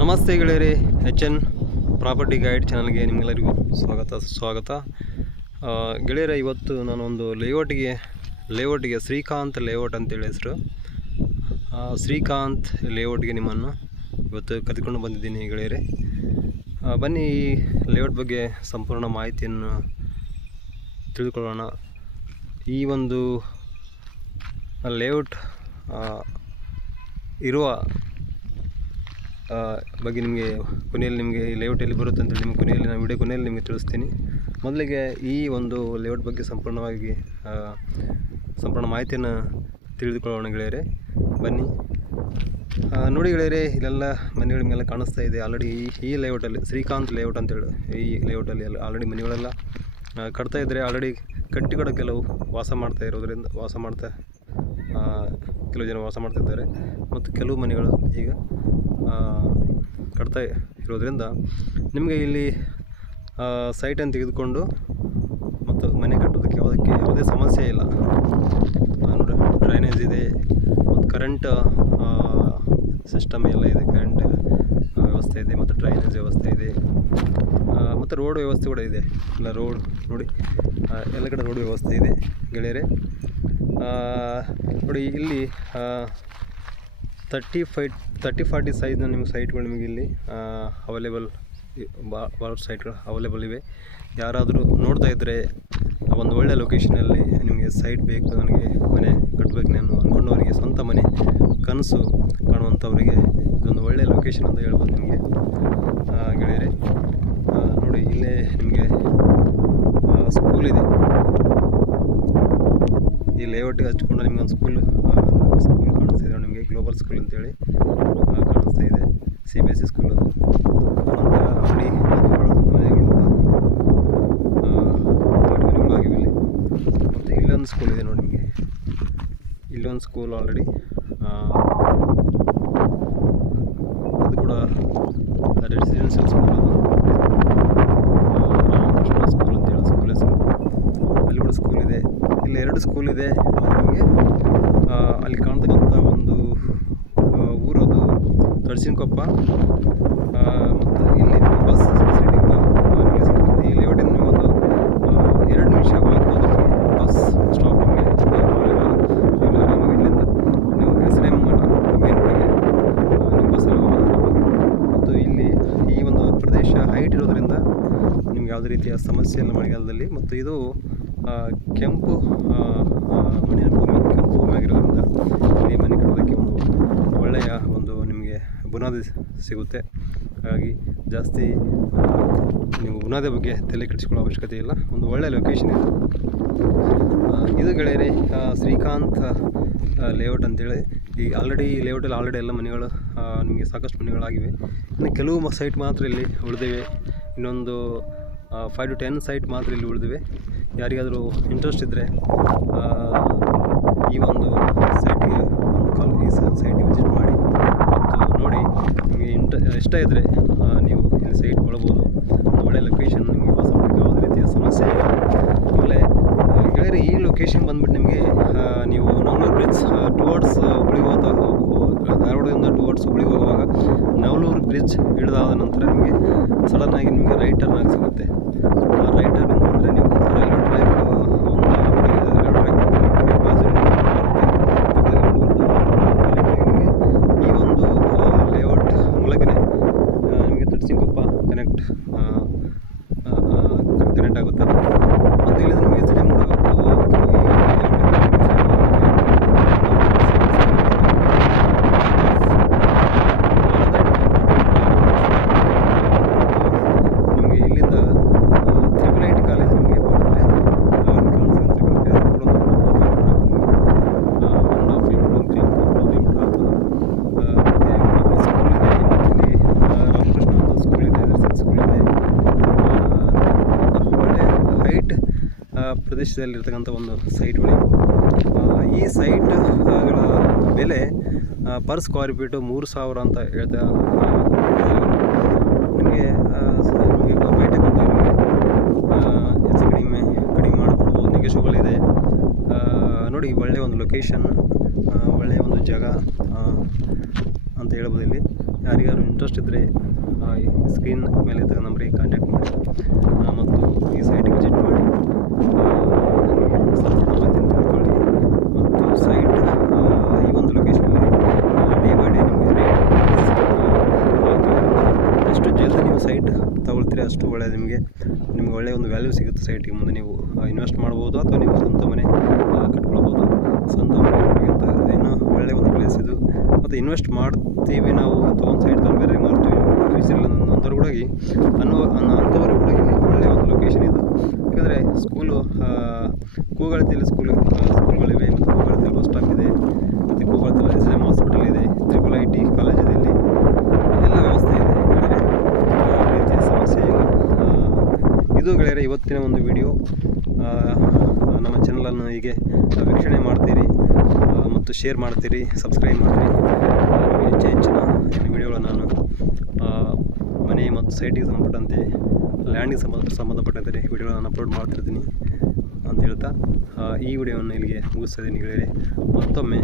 ನಮಸ್ತೆ ಗೆಳೆಯರೇ, HN property guide ಚಾನಲ್ಗೆ ನಿಮ್ಗೆಲ್ಲರಿಗೂ ಸ್ವಾಗತ. ಗೆಳೆಯರೇ, ಇವತ್ತು ನಾನೊಂದು ಲೇಔಟಿಗೆ ಶ್ರೀಕಾಂತ್ ಲೇಔಟ್ ಅಂತೇಳಿ ಹೆಸರು. ಶ್ರೀಕಾಂತ್ ಲೇಔಟ್ಗೆ ನಿಮ್ಮನ್ನು ಇವತ್ತು ಕರೆದುಕೊಂಡು ಬಂದಿದ್ದೀನಿ ಗೆಳೆಯರೇ. ಬನ್ನಿ, ಈ ಲೇಔಟ್ ಬಗ್ಗೆ ಸಂಪೂರ್ಣ ಮಾಹಿತಿಯನ್ನು ತಿಳಿದುಕೊಳ್ಳೋಣ. ಈ ಒಂದು ಲೇಔಟ್ ಇರುವ ಬಗ್ಗೆ ಕೊನೆಯಲ್ಲಿ ಈ ಲೇಔಟ್ ಎಲ್ಲಿ ಬರುತ್ತೆ ಅಂತೇಳಿ ನಾನು ವಿಡಿಯೋ ಕೊನೆಯಲ್ಲಿ ನಿಮಗೆ ತಿಳಿಸ್ತೀನಿ. ಮೊದಲಿಗೆ ಈ ಒಂದು ಲೇಔಟ್ ಬಗ್ಗೆ ಸಂಪೂರ್ಣ ಮಾಹಿತಿಯನ್ನು ತಿಳಿದುಕೊಳ್ಳೋಣ ಗೆಳೆಯರೇ. ಬನ್ನಿ, ನೋಡಿ ಗೆಳೆಯರೇ, ಇಲ್ಲೆಲ್ಲ ಮನೆಗಳ ಮೇಲೆ ಕಾಣಿಸ್ತಾ ಇದೆ. ಆಲ್ರೆಡಿ ಈ ಲೇಔಟಲ್ಲಿ ಶ್ರೀಕಾಂತ್ ಲೇಔಟ್ ಅಂತೇಳಿ ಈ ಲೇಔಟಲ್ಲಿ ಆಲ್ರೆಡಿ ಮನೆಗಳೆಲ್ಲ ಕಟ್ತಾ ಇದ್ದರೆ, ಆಲ್ರೆಡಿ ಕಟ್ಟಿಕಡ ಕೆಲವು ಕೆಲವು ಜನ ವಾಸ ಮಾಡ್ತಿದ್ದಾರೆ ಮತ್ತು ಕೆಲವು ಮನೆಗಳು ಈಗ ಕಟ್ತಾ ಇರೋದ್ರಿಂದ ನಿಮಗೆ ಇಲ್ಲಿ ಸೈಟನ್ನು ತೆಗೆದುಕೊಂಡು ಮತ್ತು ಮನೆ ಕಟ್ಟೋದಕ್ಕೆ ಯಾವುದೇ ಸಮಸ್ಯೆ ಇಲ್ಲ. ನೋಡಿ, ಡ್ರೈನೇಜ್ ಇದೆ ಮತ್ತು ಕರೆಂಟ್ ಸಿಸ್ಟಮ್ ಎಲ್ಲ ಇದೆ. ಕರೆಂಟ್ ವ್ಯವಸ್ಥೆ ಇದೆ ಮತ್ತು ಡ್ರೈನೇಜ್ ವ್ಯವಸ್ಥೆ ಇದೆ ಮತ್ತು ರೋಡ್ ವ್ಯವಸ್ಥೆ ಕೂಡ ಇದೆ. ಇಲ್ಲ, ರೋಡ್ ನೋಡಿ, ಎಲ್ಲ ಕಡೆ ರೋಡ್ ವ್ಯವಸ್ಥೆ ಇದೆ ಗೆಳೆಯರೇ. ನೋಡಿ, ಇಲ್ಲಿ 30-40 ಸೈಜ್ನ ನಿಮಗೆ ಸೈಟ್ಗಳು ನಿಮಗೆ ಇಲ್ಲಿ ಅವೈಲೇಬಲ್, ಭಾಳ ಸೈಟ್ಗಳು ಅವೈಲೇಬಲ್ ಇವೆ. ಯಾರಾದರೂ ನೋಡ್ತಾ ಇದ್ದರೆ ಒಂದು ಒಳ್ಳೆಯ ಲೊಕೇಶನಲ್ಲಿ ನಿಮಗೆ ಸೈಟ್ ಬೇಕು, ನನಗೆ ಮನೆ ಕಟ್ಟಬೇಕು ನಾನು ಅಂದ್ಕೊಂಡವರಿಗೆ, ಸ್ವಂತ ಮನೆ ಕನಸು ಕಾಣುವಂಥವರಿಗೆ ಇದೊಂದು ಒಳ್ಳೆಯ ಲೊಕೇಶನ್ ಅಂತ ಹೇಳ್ಬೋದು ನಿಮಗೆ ಗೆಳೆಯರೇ. ನೋಡಿ, ಇಲ್ಲೇ ನಿಮಗೆ ಸ್ಕೂಲ್ ಇದೆ. ಈ ಲೇಔಟಿಗೆ ಹಚ್ಕೊಂಡು ನಿಮ್ಗೆ ಒಂದು ಸ್ಕೂಲ್ ಕಾಣಿಸ್ತಾ ಇದೆ. ನಿಮಗೆ ಗ್ಲೋಬಲ್ ಸ್ಕೂಲ್ ಅಂತೇಳಿ ಕಾಣಿಸ್ತಾ ಇದೆ, CBSE ಸ್ಕೂಲ್. ನಂತರ ಆಲ್ರೆಡಿ ಮನೆಗಳಾಗಿವೆ ಇಲ್ಲಿ. ಮತ್ತು ಇಲ್ಲೊಂದು ಸ್ಕೂಲ್ ಇದೆ ನೋಡಿ, ನಿಮಗೆ ಇಲ್ಲೊಂದು ಸ್ಕೂಲ್ ಆಲ್ರೆಡಿ, ಅದು ಕೂಡ ರೆಸಿಡೆನ್ಷಿಯಲ್ ಸ್ಕೂಲ್. ಅದು ಸ್ಕೂಲ್ ಅಂತೇಳಿ ಸ್ಕೂಲ್ ಹೆಸರು. ಅಲ್ಲಿ ಕೂಡ ಸ್ಕೂಲ್ ಇದೆ. ಇಲ್ಲಿ 2 ಸ್ಕೂಲ್ ಇದೆ ನಿಮಗೆ. ಅಲ್ಲಿ ಕಾಣ್ತಕ್ಕಂಥ ಒಂದು ಊರದು ತಳಸಿನಕೊಪ್ಪ. ಮತ್ತು ಇಲ್ಲಿ ಬಸ್ ಫೆಸಿಲಿಟಿ ಕೂಡ ನಿಮಗೆ ಸಿಗುತ್ತೆ. ಈ ಲೇಔಟಿಂದ ನಿಮಗೊಂದು 2 ನಿಮಿಷ ವಾಕ್ ಹೋದ್ರೆ ಬಸ್ ಸ್ಟಾಪ್ ನಿಮಗೆ ಇಲ್ಲಿಂದ ನೀವು SRM ಮಠ ಮೇನ್ ರೋಡಿಗೆ ನೀವು ಬಸ್ಸಲ್ಲಿ ಹೋಗೋದು. ಮತ್ತು ಇಲ್ಲಿ ಈ ಒಂದು ಪ್ರದೇಶ ಹೈಟ್ ಇರೋದ್ರಿಂದ ನಿಮ್ಗೆ ಯಾವುದೇ ರೀತಿಯ ಸಮಸ್ಯೆ ಇಲ್ಲ ಮಳೆಗಾಲದಲ್ಲಿ. ಮತ್ತು ಇದು ಕೆಂಪು ಮಣ್ಣಿನ ಭೂಮಿ, ಕೆಂಪು ಭೂಮಿ ಆಗಿರೋದ್ರಿಂದ ಇಲ್ಲಿ ಮನೆ ಕಟ್ಟೋದಕ್ಕೆ ಒಂದು ಒಳ್ಳೆಯ ನಿಮಗೆ ಬುನಾದಿ ಸಿಗುತ್ತೆ. ಹಾಗಾಗಿ ಜಾಸ್ತಿ ನೀವು ಬುನಾದಿ ಬಗ್ಗೆ ತಲೆ ಕೆಡಿಸಿಕೊಳ್ಳೋ ಅವಶ್ಯಕತೆ ಇಲ್ಲ. ಒಂದು ಒಳ್ಳೆಯ ಲೊಕೇಶನ್ ಇದು ಗೆಳೆಯರೇ, ಶ್ರೀಕಾಂತ್ ಲೇಔಟ್ ಅಂತೇಳಿ. ಈ ಲೇಔಟಲ್ಲಿ ಎಲ್ಲ ಮನೆಗಳು ನಿಮಗೆ ಸಾಕಷ್ಟು ಮನೆಗಳಾಗಿವೆ. ಇನ್ನು ಕೆಲವು ಸೈಟ್ ಮಾತ್ರ ಇಲ್ಲಿ ಉಳಿದಿವೆ. ಇನ್ನೊಂದು 5 to 10 ಸೈಟ್ ಮಾತ್ರ ಇಲ್ಲಿ ಉಳಿದಿವೆ. ಯಾರಿಗಾದರೂ ಇಂಟ್ರೆಸ್ಟ್ ಇದ್ದರೆ ಈ ಒಂದು ಸೈಟಿಗೆ ಈ ಸೈಟಿಗೆ ವಿಸಿಟ್ ಮಾಡಿ ಮತ್ತು ನೋಡಿ, ನಿಮಗೆ ಇಷ್ಟ ಇದ್ದರೆ ನೀವು ಇಲ್ಲಿ ಸೈಟ್ ಕೊಡ್ಬೋದು. ಒಳ್ಳೆಯ ಲೊಕೇಶನ್, ನಿಮಗೆ ವಾಸ ಮಾಡೋಕ್ಕೆ ಯಾವುದೇ ರೀತಿಯ ಸಮಸ್ಯೆ ಇಲ್ಲ. ಆಮೇಲೆ ಗೆಳೆಯರೆ, ಈ ಲೊಕೇಶನ್ ಬಂದುಬಿಟ್ಟು ನಿಮಗೆ ನೀವು ನವಲೂರು ಬ್ರಿಡ್ಜ್ ಟುವರ್ಡ್ಸ್ ಹುಬ್ಳಿಗೆ ಧಾರವಾಡದಿಂದ ಟುವರ್ಡ್ಸ್ ಹುಬ್ಳಿಗೆ ಹೋಗುವಾಗ ನವಲೂರು ಬ್ರಿಡ್ಜ್ ಇಳಿದಾದ ನಂತರ ನಿಮಗೆ ಸಡನ್ನಾಗಿ ನಿಮಗೆ ರೈಟ್ ಟರ್ನ್ ಆಗಿ ಸಿಗುತ್ತೆ. ಆ ರೈಟ್ ಟರ್ನಿಂದ ಬಂದರೆ ನೀವು ರೈಲ್ವೆ ಟ್ರ್ಯಾಕ್ ಬಾಜು ಈ ಒಂದು ಲೇಔಟ್ ಮೂಲಕನೇ ನಿಮಗೆ ತಳಸಿನಕೊಪ್ಪ ಕನೆಕ್ಟ್ ಆಗುತ್ತೆ. ಮತ್ತು ಇಲ್ಲಿ ನಿಮಗೆ SRM ಕೂಡ ನಿಮಗೆ ಇಲ್ಲಿಂದ IIIT ಕಾಲೇಜ್ ನಿಮಗೆ ಬರುತ್ತೆ. ಪ್ರದೇಶದಲ್ಲಿರ್ತಕ್ಕಂಥ ಒಂದು ಸೈಟ್ಗಳು. ಈ ಸೈಟ್ಗಳ ಬೆಲೆ ಪರ್ ಸ್ಕ್ವೇರ್ ಫೀಟು 3,000 ಅಂತ ಹೇಳ್ತಾ ನಿಮಗೆ ಬೈಟೆ ಬಂದು ನಿಮಗೆ ಹೆಚ್ಚು ಕಡಿಮೆ ಮಾಡಿಕೊಡ್ಬೋದು. ನೆಗೆಶಿಬಲ್ ಇದೆ ನೋಡಿ. ಒಳ್ಳೆಯ ಒಂದು ಲೊಕೇಶನ್, ಒಳ್ಳೆಯ ಒಂದು ಜಾಗ. ಅಂತ ಹೇಳ್ಬೋದು. ಇಲ್ಲಿ ಯಾರಿಗಾರು ಇಂಟ್ರೆಸ್ಟ್ ಇದ್ದರೆ ಸ್ಕ್ರೀನ್ ಮೇಲೆ ಇದ್ದಾಗ ನಂಬರಿಗೆ ಕಾಂಟ್ಯಾಕ್ಟ್ ಮಾಡಿ ಮತ್ತು ಈ ಸೈಟಿಗೆ ವಿಸಿಟ್ ಮಾಡಿ ಸಂಪೂರ್ಣ ಮಾಹಿತಿಯನ್ನು ತಿಳ್ಕೊಳ್ಳಿ. ಮತ್ತು ಸೈಟ್ ಈ ಒಂದು ಲೊಕೇಶನಲ್ಲಿ ಡೇ ಬೈ ಡೇ ನಿಮಗೆ ಎಷ್ಟು ಜಲ್ದಿ ನೀವು ಸೈಟ್ ತಗೊಳ್ತೀರಿ ಅಷ್ಟು ಒಳ್ಳೆಯದು. ನಿಮಗೆ ಒಳ್ಳೆಯ ಒಂದು ವ್ಯಾಲ್ಯೂ ಸಿಗುತ್ತೆ ಸೈಟಿಗೆ. ಮುಂದೆ ನೀವು ಇನ್ವೆಸ್ಟ್ ಮಾಡ್ಬೋದು ಅಥವಾ ನೀವು ಸ್ವಂತ ಮನೆ ಕಟ್ಕೊಳ್ಬೋದು. ಸ್ವಂತ ಮನೆ ಅಂತ ಇನ್ನೂ ಒಳ್ಳೆಯ ಒಂದು ಪ್ಲೇಸ್ ಇದು. ಮತ್ತು ಇನ್ವೆಸ್ಟ್ ಮಾಡ್ತೀವಿ ನಾವು ಅಥವಾ ಒಂದು ಸೈಟ್ ಬೇರೆ ಮಾಡ್ತೀವಿ ಫ್ಯೂಚರಲ್ಲಿ ಅಂಥವ್ರು ಕೂಡ ಅಂಥವ್ರು ಕೂಡ ಇಲ್ಲಿ ಒಳ್ಳೆಯ ಒಂದು ಲೊಕೇಶನ್ ಇದು. ಯಾಕಂದರೆ ಕೂಗಳತಿಯಲ್ಲಿ ಸ್ಕೂಲ್ಗಳಿವೆ ಮತ್ತು ಕೂಗಳತಿಯಲ್ಲಿ ಬಸ್ ಸ್ಟಾಪ್ ಇದೆ ಮತ್ತು ಕೂಗಳತಿಯಲ್ಲಿ SRM ಹಾಸ್ಪಿಟಲ್ ಇದೆ, IIIT ಕಾಲೇಜ್ ಇದೆ. ಇಲ್ಲಿ ಎಲ್ಲ ವ್ಯವಸ್ಥೆ ಇದೆ ಗೆಳೆಯರೆ, ಯಾವ ರೀತಿಯ ಸಮಸ್ಯೆ ಇಲ್ಲ. ಇದು ಗೆಳೆಯರೆ ಇವತ್ತಿನ ಒಂದು ವಿಡಿಯೋ. ನಮ್ಮ ಚಾನಲನ್ನು ಹೀಗೆ ವೀಕ್ಷಣೆ ಮಾಡ್ತೀರಿ ಮತ್ತು ಶೇರ್ ಮಾಡ್ತೀರಿ, ಸಬ್ಸ್ಕ್ರೈಬ್ ಮಾಡಿರಿ. ನಿಮಗೆ ಹೆಚ್ಚಿನ ವಿಡಿಯೋಗಳನ್ನು ನಾನು ಮನೆ ಮತ್ತು ಸೈಟಿಗೆ ಸಂಬಂಧಪಟ್ಟಂತೆ ಲ್ಯಾಂಡಿಗೆ ಸಂಬಂಧಪಟ್ಟಂತೆ ವಿಡಿಯೋಗಳನ್ನು ಅಪ್ಲೋಡ್ ಮಾಡ್ತಿರ್ತೀನಿ ಅಂತ ಹೇಳ್ತಾ ಈ ವಿಡಿಯೋವನ್ನು ಇಲ್ಲಿಗೆ ಮುಗಿಸ್ತಾ ಇದ್ದೀನಿ ಗೆಳೆಯರೆ. ಮತ್ತೊಮ್ಮೆ